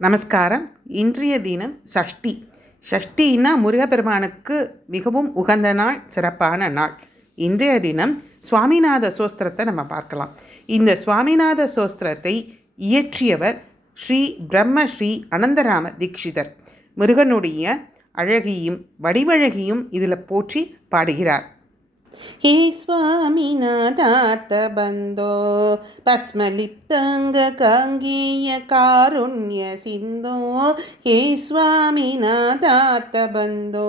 நமஸ்காரம். இன்றைய தினம் சஷ்டி. சஷ்டின்னா முருகப்பெருமானுக்கு மிகவும் உகந்த நாள் சிறப்பான நாள். இன்றைய தினம் சுவாமிநாத சோஸ்திரத்தை நம்ம பார்க்கலாம். இந்த சுவாமிநாத சோஸ்திரத்தை இயற்றியவர் ஸ்ரீ பிரம்மஸ்ரீ அனந்தராம தீக்ஷிதர் முருகனுடைய அழகியும் வடிவழகியும் இதில் போற்றி பாடுகிறார். ಹೇ ಸ್ವಾಮಿನಾಥಾರ್ಥ ಬಂದೋ. ಭಸ್ಮಲಿಪ್ತಂಗ ಕಂಗೀಯ ಕಾರುಣ್ಯ ಸಿಂಧೋ. ಹೇ ಸ್ವಾಮಿನಾಥಾರ್ಥ ಬಂದೋ.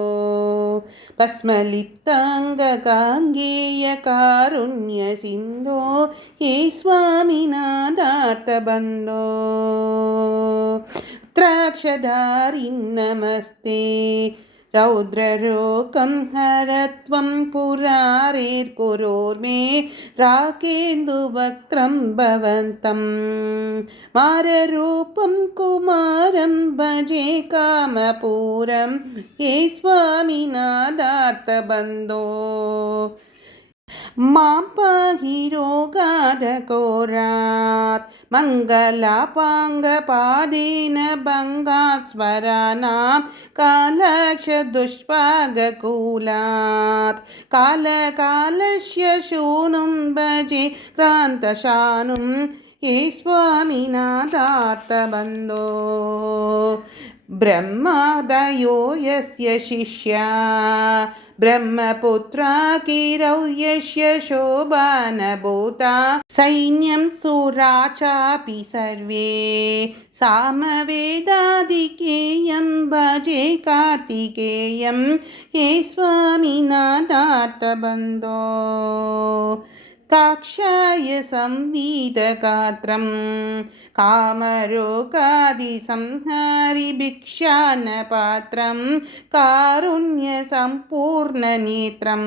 ಪಸ್ಮಲಿಪ್ತಾಂಗ ಕಾಂಗೇಯ ಕಾರುಣ್ಯ ಸಿಂಧೋ. ಹೇ ಸ್ವಾಮಿನಾಥಾರ್ಥ ಬಂದೋ. ತ್ರಾಕ್ಷಧಾರಿ ನಮಸ್ತೆ. रौद्ररोकं हरत्वं पुरारेर्कुरोर्मे राकेन्दुवक्त्रं भवन्तं माररूपं कुमारं भजे कामपूरं हे स्वामिनादार्थबन्धो मां पाहि रोगाढघोरात् मङ्गलापाङ्गपादेन भङ्गास्वराणां कालक्षदुष्पागकूलात् कालकालस्य शूनुं भजे क्रान्तशानुं हे स्वामिनाथार्थबन्धो ब्रह्मादयो यस्य शिष्या। ब्रह्मपुत्रा किरौ यस्य शोभानभूता। सैन्यं सुरा चापि सर्वे। सामवेदादिकेयं भजे कार्तिकेयं। हे स्वामिनाथार्थबन्धो काक्षाय संवीतगात्रं कामरोगादिसंहारिभिक्षान्नपात्रं कारुण्यसम्पूर्णनेत्रं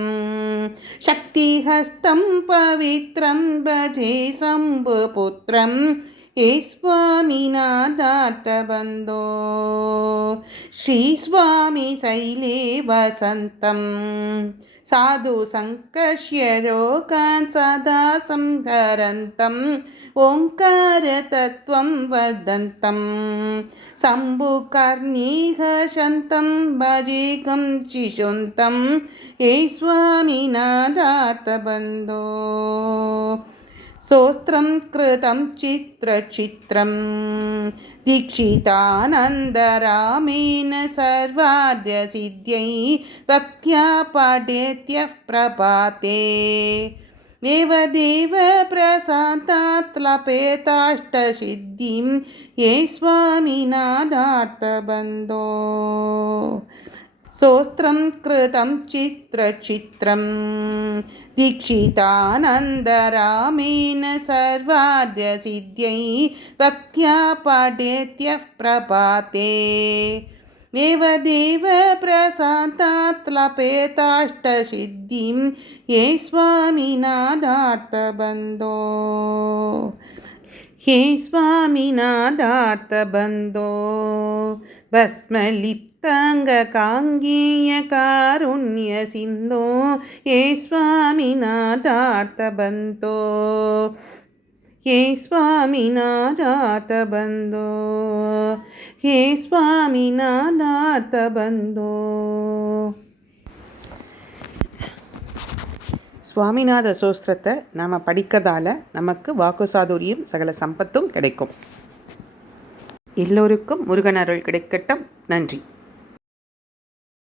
शक्तिहस्तं पवित्रं भजे शम्भुपुत्रं हे स्वामिनाथार्थबन्धो श्रीस्वामी शैले वसन्तम् സാധു സങ്കർഷ്യ രോഗാൻ സദാ സംഹരന്തം. ഓംകാരതത്വം വർദ്ധന്തം ശന്തം ഭജീകം ശിശുന്തം. യേ സ്വാമിനാഥാർത്ഥബന്ധോ स्तोत्रं कृतं चित्रचित्रं दीक्षितानन्दरामेण सर्वाद्यसिद्ध्यै भक्त्या पाठेत्यः प्रभाते। देवदेव प्रसादात् लपेताष्टसिद्धिं। ये स्वामिनादार्थबन्धो स्तोत्रं कृतं चित्रचित्रं दीक्षितानन्दरामेण सर्वाद्यसिद्ध्यै भक्त्या पाठेत्यः प्रभाते। देवदेव प्रसादात् लपेताष्टसिद्धिं ये स्वामिनादार्थबन्धो हे स्वामिनादार्थबन्धो ಗಂಗಕಾಂಗೀಯ ಕಾರುಣ್ಯ ಸಿಂಧೋ ಯೇ ಸ್ವಾಮಿನಾಥಾರ್ಥ பந்தோ ಹೇ ಸ್ವಾಮಿನಾಥಾರ್ಥ பந்தோ ಹೇ ಸ್ವಾಮಿನಾಥಾರ್ಥ பந்தோ சுவாமிநாத சோஸ்திரத்தை நாம் படிக்கிறதால நமக்கு வாக்கு சாதுரியம் சகல சம்பத்தும் கிடைக்கும். எல்லோருக்கும் முருகன் அருள் கிடைக்கட்டும். நன்றி.